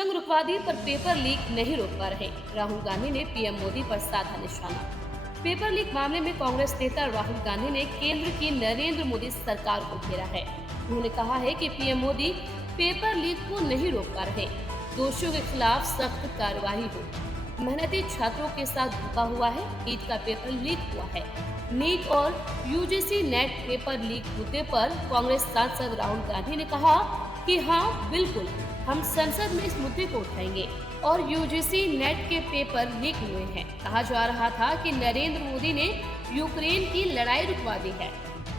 जंग रुकवा दी पर पेपर लीक नहीं रोक पा रहे। राहुल गांधी ने पीएम मोदी पर साधा निशाना। पेपर लीक मामले में कांग्रेस नेता राहुल गांधी ने केंद्र की नरेंद्र मोदी सरकार को घेरा है। उन्होंने कहा है कि पीएम मोदी पेपर लीक को नहीं रोक पा रहे, दोषियों के खिलाफ सख्त कार्रवाई हो। मेहनती छात्रों के साथ धोखा हुआ है, नीट का पेपर लीक हुआ है। नीट और यूजीसी नेट पेपर लीक मुद्दे पर कांग्रेस सांसद राहुल गांधी ने कहा कि हाँ बिल्कुल, हम संसद में इस मुद्दे को उठाएंगे और यूजीसी नेट के पेपर लीक हुए हैं। कहा जा रहा था कि नरेंद्र मोदी ने यूक्रेन की लड़ाई रुकवा दी है।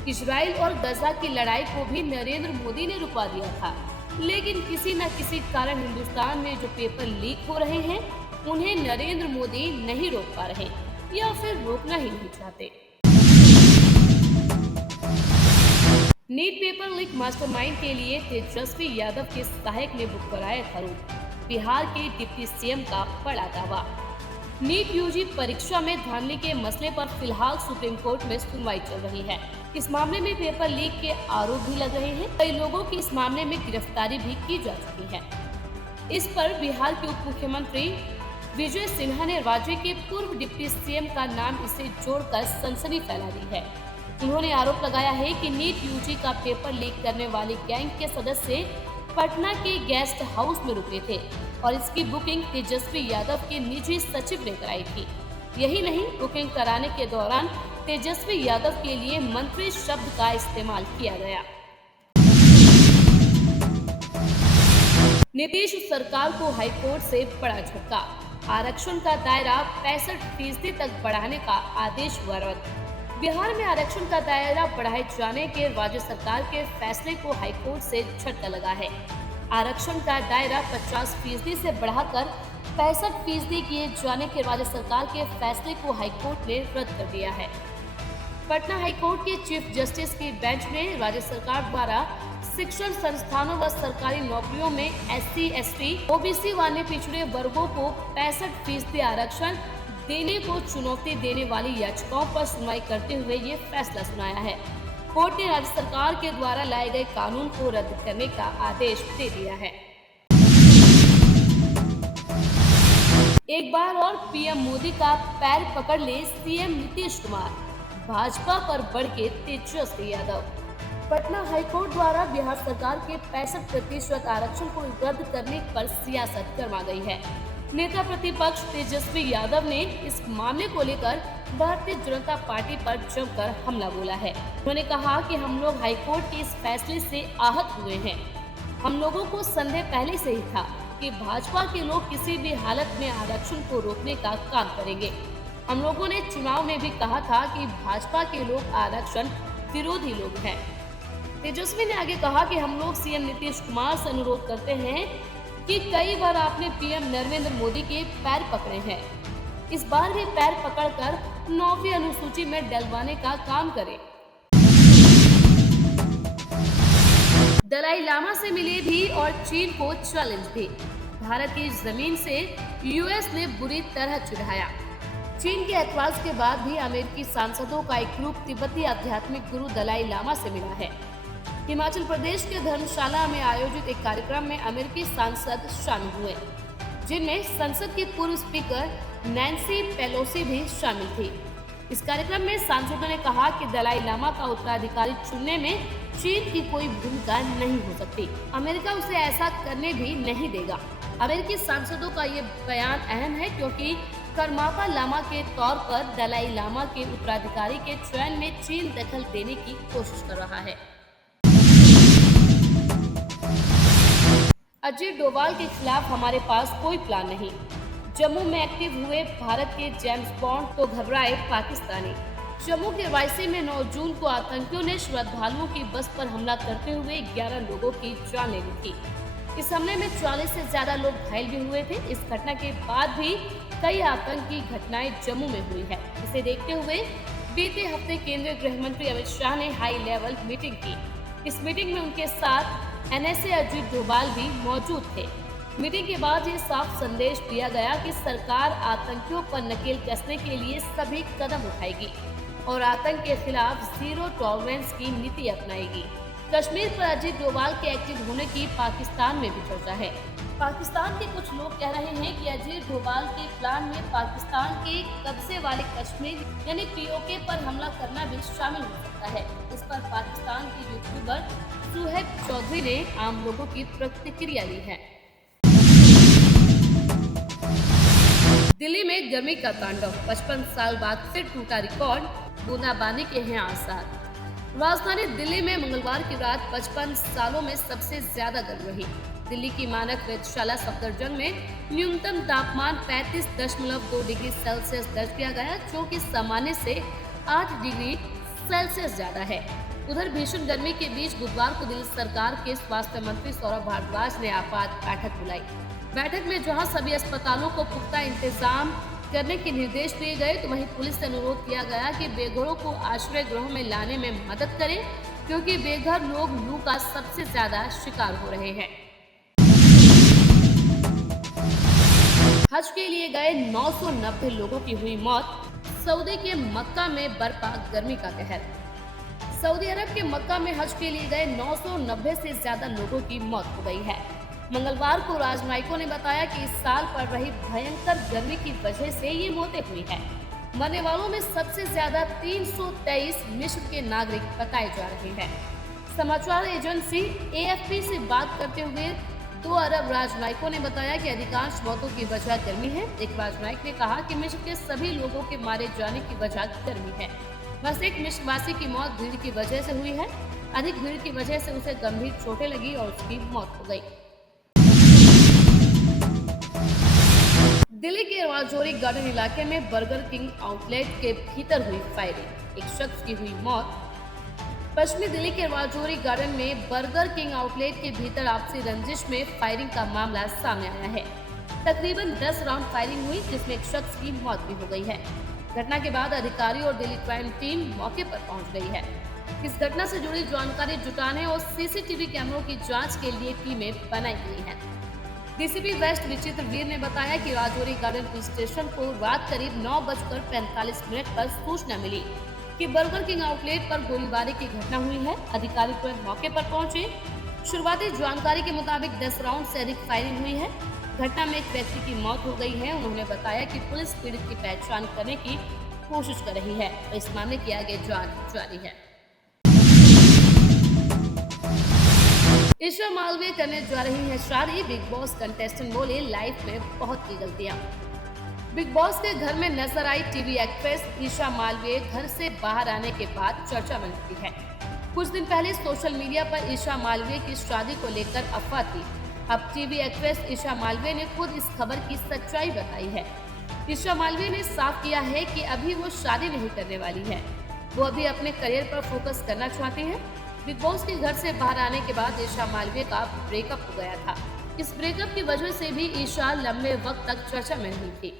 इजराइल और गजा की लड़ाई को भी नरेंद्र मोदी ने रुकवा दिया था, लेकिन किसी न किसी कारण हिंदुस्तान में जो पेपर लीक हो रहे हैं उन्हें नरेंद्र मोदी नहीं रोक पा रहे या फिर रोकना ही नहीं चाहते। नीट पेपर लीक मास्टरमाइंड के लिए तेजस्वी यादव के सहायक ने बुक कराया था रूट। बिहार के डिप्टी सीएम का बड़ा दावा। नीट यूजी परीक्षा में धांधली के मसले पर फिलहाल सुप्रीम कोर्ट में सुनवाई चल रही है। इस मामले में पेपर लीक के आरोप भी लग रहे हैं। कई लोगों की इस मामले में गिरफ्तारी भी की जा चुकी है। इस पर बिहार के उप मुख्यमंत्री विजय सिन्हा ने राज्य के पूर्व डिप्टी सीएम का नाम इसे जोड़कर सनसनी फैला दी है। उन्होंने आरोप लगाया है कि नीट यूजी का पेपर लीक करने वाली गैंग के सदस्य पटना के गेस्ट हाउस में रुके थे और इसकी बुकिंग तेजस्वी यादव के निजी सचिव ने कराई थी। यही नहीं, बुकिंग कराने के दौरान तेजस्वी यादव के लिए मंत्री शब्द का इस्तेमाल किया गया। नीतीश सरकार को हाईकोर्ट से बड़ा झटका। आरक्षण का दायरा 65% तक बढ़ाने का आदेश हुआ रद्द। बिहार में आरक्षण का दायरा बढ़ाए जाने के राज्य सरकार के फैसले को हाईकोर्ट से झटका लगा है। आरक्षण का दायरा 50% से बढ़ाकर 65% किए जाने के राज्य सरकार के फैसले को हाईकोर्ट ने रद्द कर दिया है। पटना हाईकोर्ट के चीफ जस्टिस की बेंच ने राज्य सरकार द्वारा शिक्षण संस्थानों व सरकारी नौकरियों में SC, ST, OBC वाले पिछड़े वर्गों को 65% आरक्षण देने को चुनौती देने वाली याचिकाओं पर सुनवाई करते हुए ये फैसला सुनाया है। कोर्ट ने राज्य सरकार के द्वारा लाए गए कानून को रद्द करने का आदेश दे दिया है। एक बार और पीएम मोदी का पैर पकड़ ले सीएम नीतीश कुमार। भाजपा पर बढ़ के तेजस्वी यादव। पटना हाईकोर्ट द्वारा बिहार सरकार के 65% आरक्षण को रद्द करने पर सियासत गरमा गई है। नेता प्रतिपक्ष तेजस्वी यादव ने इस मामले को लेकर भारतीय जनता पार्टी पर जमकर हमला बोला है। उन्होंने कहा कि हम लोग हाईकोर्ट के इस फैसले से आहत हुए हैं। हम लोगों को संदेह पहले से ही था कि भाजपा के लोग किसी भी हालत में आरक्षण को रोकने का काम करेंगे। हम लोगों ने चुनाव में भी कहा था कि भाजपा के लोग आरक्षण विरोधी लोग हैं। तेजस्वी ने आगे कहा कि हम लोग सीएम नीतीश कुमार से अनुरोध करते हैं कि कई बार आपने पीएम नरेंद्र मोदी के पैर पकड़े हैं, इस बार भी पैर पकड़कर 9वीं अनुसूची में डलवाने का काम करें। दलाई लामा से मिले भी और चीन को चैलेंज भी। भारत की जमीन से यूएस ने बुरी तरह चिढ़ाया। चीन के ऐतराज के बाद भी अमेरिकी सांसदों का एक ग्रुप तिब्बती आध्यात्मिक गुरु दलाई लामा से मिला है। हिमाचल प्रदेश के धर्मशाला में आयोजित एक कार्यक्रम में अमेरिकी सांसद शामिल हुए, जिनमें संसद की पूर्व स्पीकर नैन्सी पेलोसी भी शामिल थी। इस कार्यक्रम में सांसदों ने कहा कि दलाई लामा का उत्तराधिकारी चुनने में चीन की कोई भूमिका नहीं हो सकती। अमेरिका उसे ऐसा करने भी नहीं देगा। अमेरिकी सांसदों का ये बयान अहम है क्योंकि करमापा लामा के तौर पर दलाई लामा के उत्तराधिकारी के चयन में चीन दखल देने की कोशिश कर रहा है। अजय डोभाल के खिलाफ हमारे पास कोई प्लान नहीं। जम्मू में एक्टिव हुए भारत के जेम्स बॉन्ड तो घबराए पाकिस्तानी। जम्मू के वायसी में 9 जून को आतंकियों ने श्रद्धालुओं की बस पर हमला करते हुए 11 लोगों की जान ले ली थी। इस हमले में 40 से ज्यादा लोग घायल भी हुए थे। इस घटना के बाद भी कई आतंकी घटनाएं जम्मू में हुई है। इसे देखते हुए बीते हफ्ते केंद्रीय गृह मंत्री अमित शाह ने हाई लेवल मीटिंग की। इस मीटिंग में उनके साथ NSA अजय डोभाल भी मौजूद थे। मीटिंग के बाद ये साफ संदेश दिया गया कि सरकार आतंकियों पर नकेल कसने के लिए सभी कदम उठाएगी और आतंक के खिलाफ जीरो टॉलरेंस की नीति अपनाएगी। कश्मीर पर अजीत डोभाल के एक्टिव होने की पाकिस्तान में भी चर्चा है। पाकिस्तान के कुछ लोग कह रहे हैं कि अजीत डोभाल के प्लान में पाकिस्तान के कब्जे वाले कश्मीर यानी पीओके पर हमला करना भी शामिल हो सकता है। इस पर पाकिस्तान के यूट्यूबर सुहेब चौधरी ने आम लोगों की प्रतिक्रिया ली है। दिल्ली में गर्मी का तांडव, 55 साल बाद फिर टूटा रिकॉर्ड, बूंदाबांदी के हैं आसार। राजधानी दिल्ली में मंगलवार की रात 55 सालों में सबसे ज्यादा गर्म रही। दिल्ली की मानक वेधशाला सफदरजंग में न्यूनतम तापमान 35.2 डिग्री सेल्सियस दर्ज किया गया, जो कि सामान्य से 8 डिग्री सेल्सियस ज्यादा है। उधर भीषण गर्मी के बीच बुधवार को दिल्ली सरकार के स्वास्थ्य मंत्री सौरभ भारद्वाज ने आपात बैठक बुलाई। बैठक में जहां सभी अस्पतालों को पुख्ता इंतजाम करने के निर्देश दिए गए, तो वहीं पुलिस से अनुरोध किया गया कि बेघरों को आश्रय गृहों में लाने में मदद करें, क्योंकि बेघर लोग लू का सबसे ज्यादा शिकार हो रहे हैं। हज के लिए गए 990 लोगों की हुई मौत, सऊदी के मक्का में बरपा गर्मी का कहर। सऊदी अरब के मक्का में हज के लिए गए 990 से ज्यादा लोगों की मौत हो गई है। मंगलवार को राजनयिकों ने बताया कि इस साल पड़ रही भयंकर गर्मी की वजह से ये मौतें हुई हैं। मरने वालों में सबसे ज्यादा 323 मिस्र के नागरिक बताए जा रहे हैं। समाचार एजेंसी AFP से बात करते हुए 2 अरब राजनयिकों ने बताया कि अधिकांश मौतों की वजह गर्मी है। एक राजनयिक ने कहा कि मिस्र के सभी लोगों के मारे जाने की वजह गर्मी है। बस एक मिस्रवासी की मौत भीड़ की वजह से हुई है। अधिक भीड़ की वजह से उसे गंभीर चोटें लगी और उसकी मौत हो गई। दिल्ली के राजौरी गार्डन इलाके में बर्गर किंग आउटलेट के भीतर हुई फायरिंग, एक शख्स की हुई मौत। पश्चिमी दिल्ली के राजौरी गार्डन में बर्गर किंग आउटलेट के भीतर आपसी रंजिश में फायरिंग का मामला सामने आया है। तकरीबन 10 राउंड फायरिंग हुई, जिसमें एक शख्स की मौत भी हो गई है। घटना के बाद अधिकारी और दिल्ली क्राइम टीम मौके पर पहुंच गई है। इस घटना से जुड़ी जानकारी जुटाने और CCTV कैमरों की जांच के लिए टीमें बनाई गई हैं। DCP वेस्ट विचित्र वीर ने बताया कि राजौरी गार्डन पुलिस स्टेशन को रात करीब 9:45 पर सूचना मिली कि बर्गर किंग आउटलेट पर गोलीबारी की घटना हुई है। अधिकारी तुरंत मौके पर पहुंचे। शुरुआती जानकारी के मुताबिक 10 राउंड से अधिक फायरिंग हुई है। घटना में एक व्यक्ति की मौत हो गई है। उन्होंने बताया कि पुलिस पीड़ित की पहचान करने की कोशिश कर रही है और इस मामले की आगे जांच जारी है। ईशा मालवीय करने जा रही है शादी, बिग बॉस कंटेस्टेंट बोले लाइफ में बहुत की गलतियां। बिग बॉस के घर में नजर आई टीवी एक्ट्रेस ईशा मालवीय घर से बाहर आने के बाद चर्चा में चुकी है। कुछ दिन पहले सोशल मीडिया पर ईशा मालवीय की शादी को लेकर अफवाह थी। अब टीवी एक्ट्रेस ईशा मालवीय ने खुद इस खबर की सच्चाई बताई है। ईशा मालवीय ने साफ किया है कि अभी वो शादी नहीं करने वाली है। वो अभी अपने करियर पर फोकस करना चाहती हैं। बिग बॉस के घर से बाहर आने के बाद ईशा मालवीय का ब्रेकअप हो गया था। इस ब्रेकअप की वजह से भी ईशा लंबे वक्त तक चर्चा में रही थी।